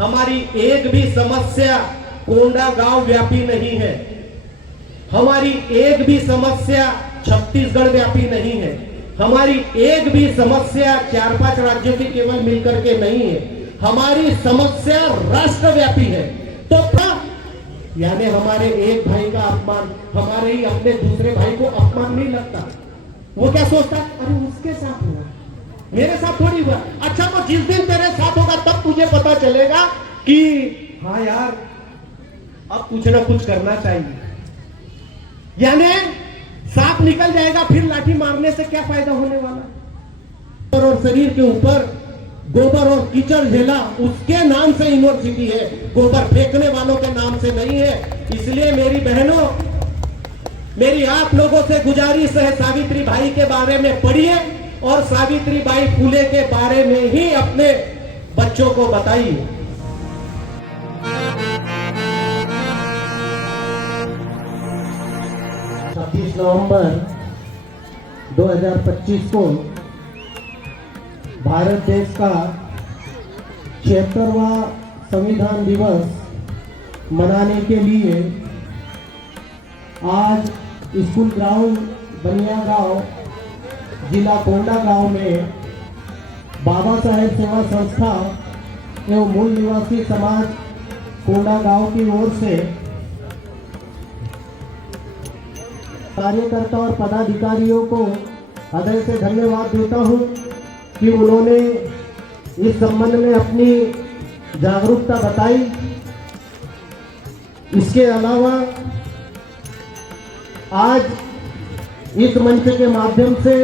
हमारी एक भी समस्या कोंडागांव व्यापी नहीं है, हमारी एक भी समस्या छत्तीसगढ़ व्यापी नहीं है, हमारी एक भी समस्या 4-5 राज्यों की केवल मिलकर के नहीं है, हमारी समस्या राष्ट्रव्यापी है। तो यानी हमारे एक भाई का अपमान हमारे ही अपने दूसरे भाई को अपमान नहीं लगता। वो क्या सोचता है, अरे उसके साथ हुआ, मेरे साथ थोड़ी हुआ। अच्छा, तो जिस दिन तेरे साथ होगा तब तुझे पता चलेगा कि हाँ यार, अब कुछ ना कुछ करना चाहिए। यानी सांप निकल जाएगा, फिर लाठी मारने से क्या फायदा होने वाला। और शरीर के ऊपर गोबर और कीचड़ झेला, उसके नाम से यूनिवर्सिटी है, गोबर फेंकने वालों के नाम से नहीं है। इसलिए मेरी बहनों, मेरी आप लोगों से गुजारिश है, सावित्री बाई के बारे में पढ़िए और सावित्री बाई फुले के बारे में ही अपने बच्चों को बताइए। 26 नवंबर 2025 को भारत देश का 76वां संविधान दिवस मनाने के लिए आज स्कूल ग्राउंड बनियागांव, जिला कोंडागांव में बाबा साहेब सेवा संस्था एवं मूल निवासी समाज कोंडागांव की ओर से कार्यकर्ता और पदाधिकारियों को हृदय से धन्यवाद देता हूं कि उन्होंने इस संबंध में अपनी जागरूकता बताई। इसके अलावा आज इस मंच के माध्यम से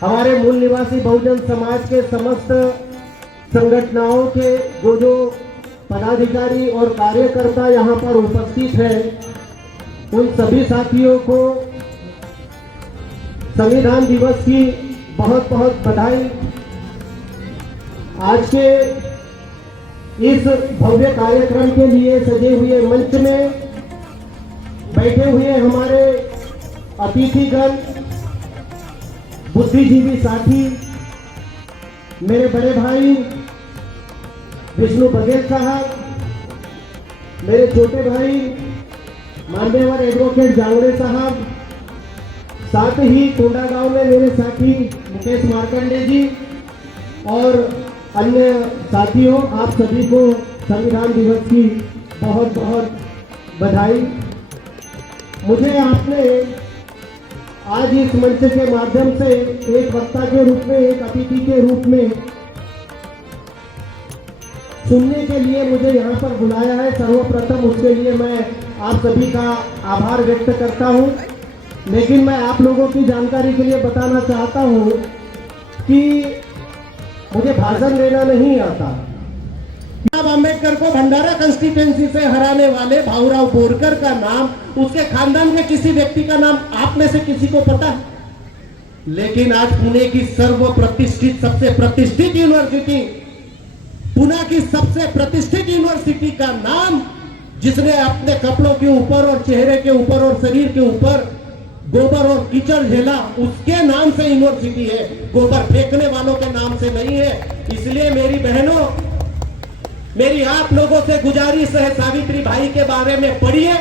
हमारे मूल निवासी बहुजन समाज के समस्त संगठनों के जो पदाधिकारी और कार्यकर्ता यहाँ पर उपस्थित हैं, उन सभी साथियों को संविधान दिवस की बहुत बहुत बधाई। आज के इस भव्य कार्यक्रम के लिए सजे हुए मंच में बैठे हुए हमारे अतिथिगण, बुद्धिजीवी साथी, मेरे बड़े भाई विष्णु बघेल साहब, मेरे छोटे भाई मान्यवर एडवोकेट जांगड़े साहब, साथ ही कोंडागांव में मेरे साथी मुकेश मार्कंडे जी और अन्य साथियों, आप सभी को संविधान दिवस की बहुत बहुत बधाई। मुझे आपने आज इस मंच के माध्यम से एक वक्ता के रूप में, एक अतिथि के रूप में सुनने के लिए मुझे यहाँ पर बुलाया है। सर्वप्रथम उसके लिए मैं आप सभी का आभार व्यक्त करता हूँ। लेकिन मैं आप लोगों की जानकारी के लिए बताना चाहता हूँ कि मुझे भाषण देना नहीं आता। अब अम्बेडकर को भंडारा कंस्टिट्यूएंसी से हराने वाले भाऊराव बोरकर का नाम, उसके खानदान के किसी व्यक्ति का नाम आप में से किसी को पता है? लेकिन आज पुणे की सर्वप्रतिष्ठित, सबसे प्रतिष्ठित यूनिवर्सिटी, पुणे की सबसे प्रतिष्ठित यूनिवर्सिटी का नाम, जिसने अपने कपड़ों के ऊपर और चेहरे के ऊपर और शरीर के ऊपर गोबर और कीचड़ झेला, उसके नाम से यूनिवर्सिटी है, गोबर फेंकने वालों के नाम से नहीं है। इसलिए मेरी बहनों, मेरी आप लोगों से गुजारिश है, सावित्री बाई के बारे में पढ़िए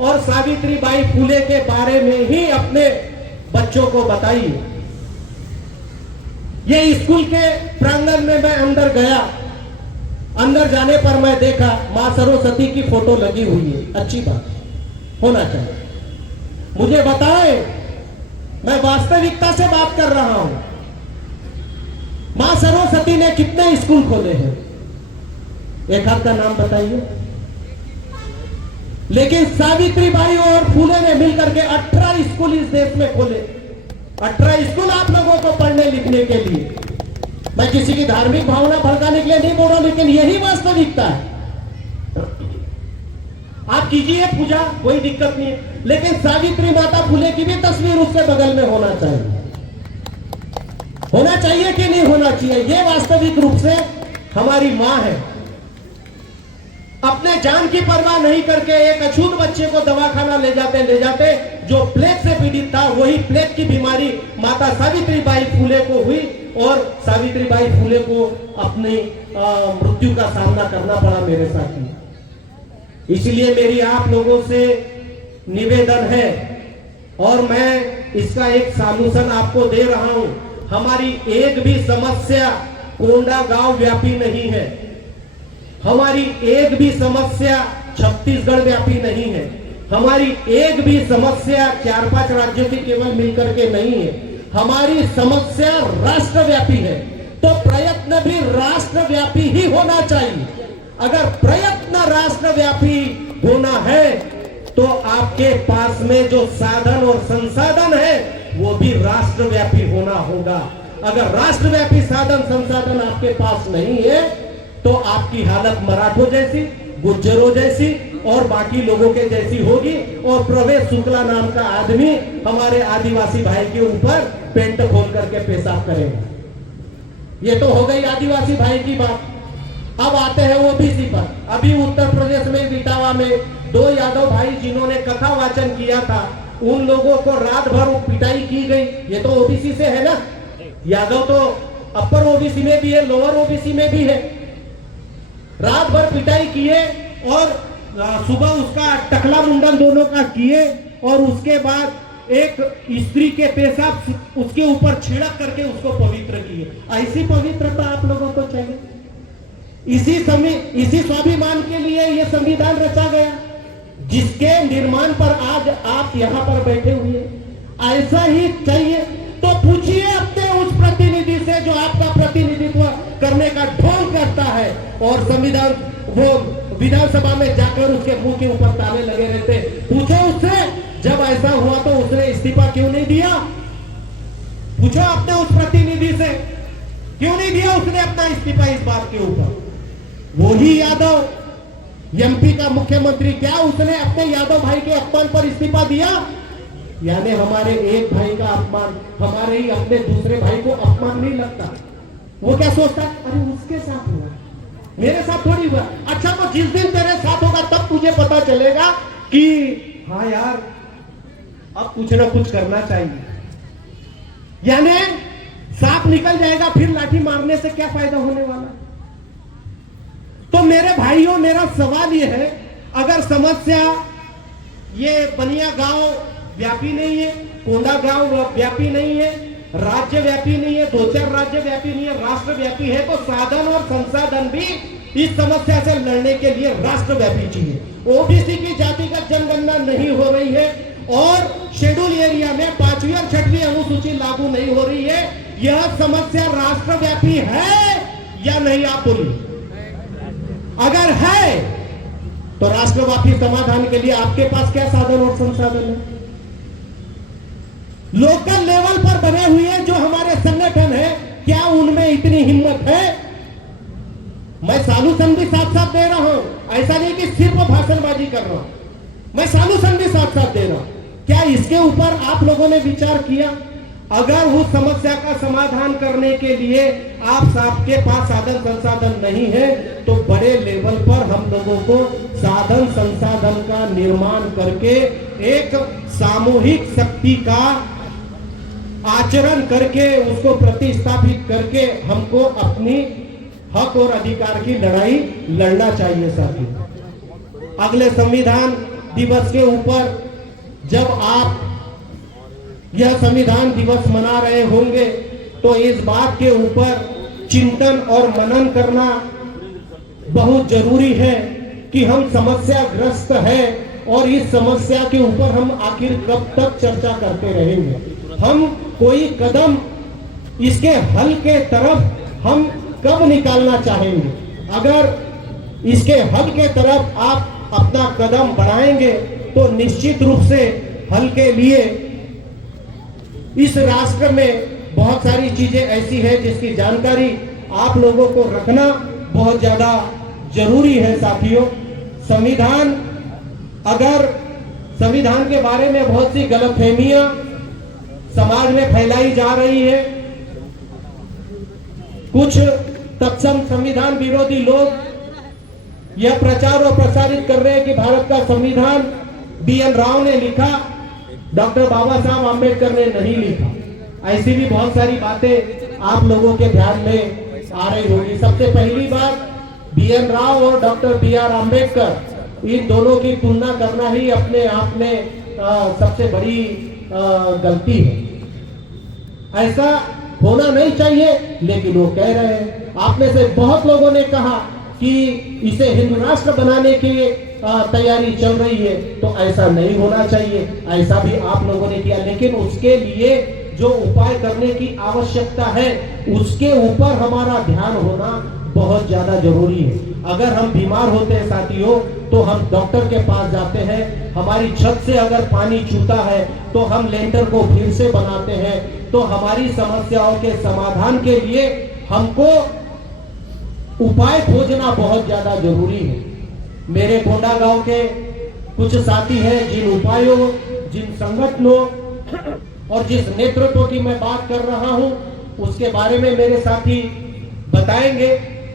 और सावित्री बाई फुले के बारे में ही अपने बच्चों को बताइए। ये स्कूल के प्रांगण में मैं अंदर गया, अंदर जाने पर मैं देखा मां सरस्वती की फोटो लगी हुई है। अच्छी बात, होना चाहिए। मुझे बताएं, मैं वास्तविकता से बात कर रहा हूं। मां सरस्वती ने कितने स्कूल खोले हैं? एक हाथ का नाम बताइए। लेकिन सावित्री बाई और फुले ने मिलकर के 18 स्कूल इस देश में खोले। 18 स्कूल आप लोगों को पढ़ने लिखने के लिए। मैं किसी की धार्मिक भावना भड़काने के लिए नहीं बोल रहा, लेकिन यही वास्तविकता है। आप कीजिए पूजा, कोई दिक्कत नहीं है, लेकिन सावित्री माता फुले की भी तस्वीर उसके बगल में होना चाहिए। होना चाहिए कि नहीं होना चाहिए? ये वास्तविक रूप से हमारी मां है। अपने जान की परवाह नहीं करके एक अछूत बच्चे को दवाखाना ले जाते जो प्लेग से पीड़ित था, वही प्लेग की बीमारी माता सावित्री बाई फुले को हुई और सावित्री बाई फुले को अपनी मृत्यु का सामना करना पड़ा मेरे साथी। इसलिए मेरी आप लोगों से निवेदन है और मैं इसका एक सॉल्यूशन आपको दे रहा हूं। हमारी एक भी समस्या कोंडागांव व्यापी नहीं है, हमारी एक भी समस्या छत्तीसगढ़ व्यापी नहीं है, हमारी एक भी समस्या 4-5 राज्यों की केवल मिलकर के नहीं है, हमारी समस्या राष्ट्रव्यापी है। तो प्रयत्न भी राष्ट्रव्यापी ही होना चाहिए। अगर प्रयत्न राष्ट्रव्यापी होना है तो आपके पास में जो साधन और संसाधन है वो भी राष्ट्रव्यापी होना होगा। अगर राष्ट्रव्यापी साधन संसाधन आपके पास नहीं है तो आपकी हालत मराठों जैसी, गुज्जरों जैसी और बाकी लोगों के जैसी होगी। और प्रवेश शुक्ला नाम का आदमी हमारे आदिवासी भाई के ऊपर पेंट खोल करके पेशाब करेगा। ये तो हो गई आदिवासी भाई की बात। अब आते हैं ओबीसी पर। अभी उत्तर प्रदेश में इटावा में 2 यादव भाई जिन्होंने कथा वाचन किया था, उन लोगों को रात भर पिटाई की गई। ये तो ओबीसी से है ना, यादव तो अपर ओबीसी में भी है, लोअर ओबीसी में भी है। रात भर पिटाई किए और सुबह उसका टकला मुंडन दोनों का किए और उसके बाद एक स्त्री के पेशाब उसके ऊपर छिड़क करके उसको पवित्र किए। ऐसी पवित्रता आप लोगों को चाहिए? इसी स्वाभिमान के लिए यह संविधान रचा गया जिसके निर्माण पर आज आप यहाँ पर बैठे हुए। ऐसा ही चाहिए तो पूछिए अपने उस प्रतिनिधि से जो आपका प्रतिनिधित्व करने का ढोंग करता है और संविधान वो विधानसभा में जाकर उसके मुंह के ऊपर ताले लगे रहते। पूछो उससे, जब ऐसा हुआ तो उसने इस्तीफा क्यों नहीं दिया? पूछो अपने उस प्रतिनिधि से, क्यों नहीं दिया उसने अपना इस्तीफा इस बात के ऊपर? वही यादव एमपी का मुख्यमंत्री, क्या उसने अपने यादव भाई के अपमान पर इस्तीफा दिया? यानी हमारे एक भाई का अपमान हमारे ही अपने दूसरे भाई को अपमान नहीं लगता। वो क्या सोचता है, अरे उसके साथ हुआ, मेरे साथ थोड़ी हुआ। अच्छा तो जिस दिन तेरे साथ होगा तब तुझे पता चलेगा कि हाँ यार अब कुछ ना कुछ करना चाहिए। यानी सांप निकल जाएगा, फिर लाठी मारने से क्या फायदा होने वाला? तो मेरे भाइयों, मेरा सवाल ये है, अगर समस्या ये बनिया गांव व्यापी नहीं है, कोंडागांव व्यापी नहीं है, राज्य व्यापी नहीं है, 2-4 राज्य व्यापी नहीं है, राष्ट्र व्यापी है, तो साधन और संसाधन भी इस समस्या से लड़ने के लिए राष्ट्रव्यापी चाहिए। ओबीसी की जातिगत जनगणना नहीं हो रही है और शेड्यूल एरिया में 5वीं और 6वीं अनुसूची लागू नहीं हो रही है। यह समस्या राष्ट्रव्यापी है या नहीं, आप बोलिए। अगर है तो राष्ट्रव्यापी समाधान के लिए आपके पास क्या साधन और संसाधन है? लोकल लेवल पर बने हुए जो हमारे संगठन है, क्या उनमें इतनी हिम्मत है? मैं सॉल्यूशन भी साथ साथ दे रहा हूं, ऐसा नहीं कि सिर्फ भाषणबाजी कर रहा हूं, मैं सॉल्यूशन भी साथ साथ दे रहा हूं। क्या इसके ऊपर आप लोगों ने विचार किया? अगर उस समस्या का समाधान करने के लिए आपके पास साधन संसाधन नहीं है तो बड़े लेवल पर हम लोगों को साधन संसाधन का निर्माण करके एक सामूहिक शक्ति का आचरण करके उसको प्रतिस्थापित करके हमको अपनी हक और अधिकार की लड़ाई लड़ना चाहिए साथी। अगले संविधान दिवस के ऊपर जब आप यह संविधान दिवस मना रहे होंगे तो इस बात के ऊपर चिंतन और मनन करना बहुत जरूरी है कि हम समस्याग्रस्त है और इस समस्या के ऊपर हम आखिर कब तक चर्चा करते रहेंगे। हम कोई कदम इसके हल के तरफ हम कब निकालना चाहेंगे? अगर इसके हल के तरफ आप अपना कदम बढ़ाएंगे तो निश्चित रूप से हल के लिए इस राष्ट्र में बहुत सारी चीजें ऐसी है जिसकी जानकारी आप लोगों को रखना बहुत ज्यादा जरूरी है साथियों। अगर संविधान के बारे में बहुत सी गलतफहमियां समाज में फैलाई जा रही है, कुछ तत्सम संविधान विरोधी लोग यह प्रचार और प्रसारित कर रहे हैं कि भारत का संविधान BN राव ने लिखा, डॉक्टर बाबा साहब आम्बेडकर ने नहीं लिखा। ऐसी भी बहुत सारी बातें आप लोगों के ध्यान में आ रही होगी। सबसे पहली बात, BN राव और डॉक्टर BR आम्बेडकर, इन दोनों की तुलना करना ही अपने आप में सबसे बड़ी गलती है। ऐसा होना नहीं चाहिए, लेकिन वो कह रहे हैं। आप में से बहुत लोगों ने कहा कि इसे हिंदू राष्ट्र बनाने की तैयारी चल रही है, तो ऐसा नहीं होना चाहिए। ऐसा भी आप लोगों ने किया, लेकिन उसके लिए जो उपाय करने की आवश्यकता है, उसके ऊपर हमारा ध्यान होना बहुत ज्यादा जरूरी है। अगर हम बीमार होते हैं साथियों, तो हम डॉक्टर के पास जाते हैं। हमारी छत से अगर पानी छूता है तो हम लेंटर को फिर से बनाते हैं। तो हमारी समस्याओं के समाधान के लिए हमको उपाय खोजना बहुत ज्यादा जरूरी है। मेरे गोंडा गांव के कुछ साथी हैं, जिन उपायों, जिन संगठनों और जिस नेतृत्व की मैं बात कर रहा हूं, उसके बारे में मेरे साथी बताएंगे।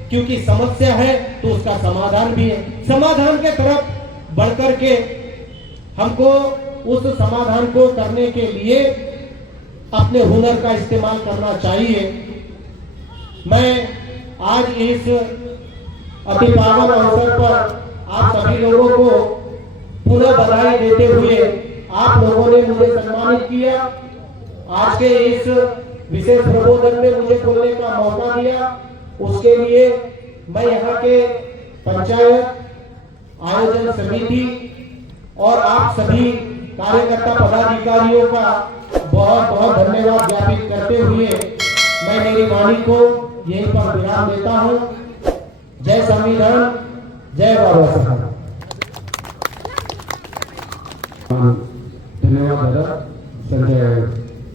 क्योंकि समस्या है तो उसका समाधान भी है। समाधान के तरफ बढ़कर के हमको उस समाधान को करने के लिए अपने हुनर का इस्तेमाल करना चाहिए। मैं आज इस अति पावन अवसर पर आप सभी लोगों को पुनः बधाई देते हुए, आप लोगों ने मुझे सम्मानित किया। आज के इस विशेष प्रबोधन में मुझे बोलने का मौका दिया, उसके लिए मैं यहाँ के पंचायत आयोजन समिति और आप सभी कार्यकर्ता पदाधिकारियों का बहुत बहुत धन्यवाद ज्ञापित करते हुए मैं मेरी वाणी को यहीं पर विराम देता हूँ। जय संविधान, जय बाबा साहब। धन्यवाद दादा संजय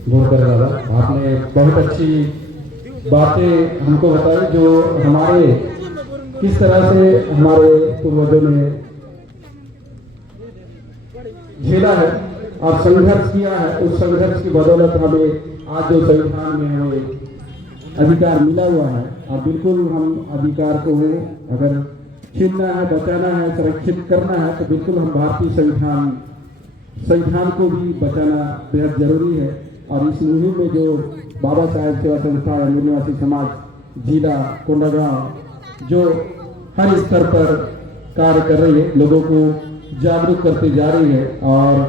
गोरकर दादा, आपने बहुत अच्छी बातें हमको बताई जो हमारे किस तरह से हमारे पूर्वजों ने झेला है और संघर्ष किया है। उस संघर्ष की बदौलत हमें आज जो संविधान में हमें अधिकार मिला हुआ है, और बिल्कुल हम अधिकार को अगर छीनना है, बचाना है, संरक्षित करना है, तो बिल्कुल हम भारतीय संविधान को भी बचाना बेहद जरूरी है। और इस मुहिम में जो बाबा साहेब सेवा संस्था या निवासी समाज जिला कोंडागांव जो हर स्तर पर कार्य कर रही है, लोगों को जागरूक करते जा रही है। और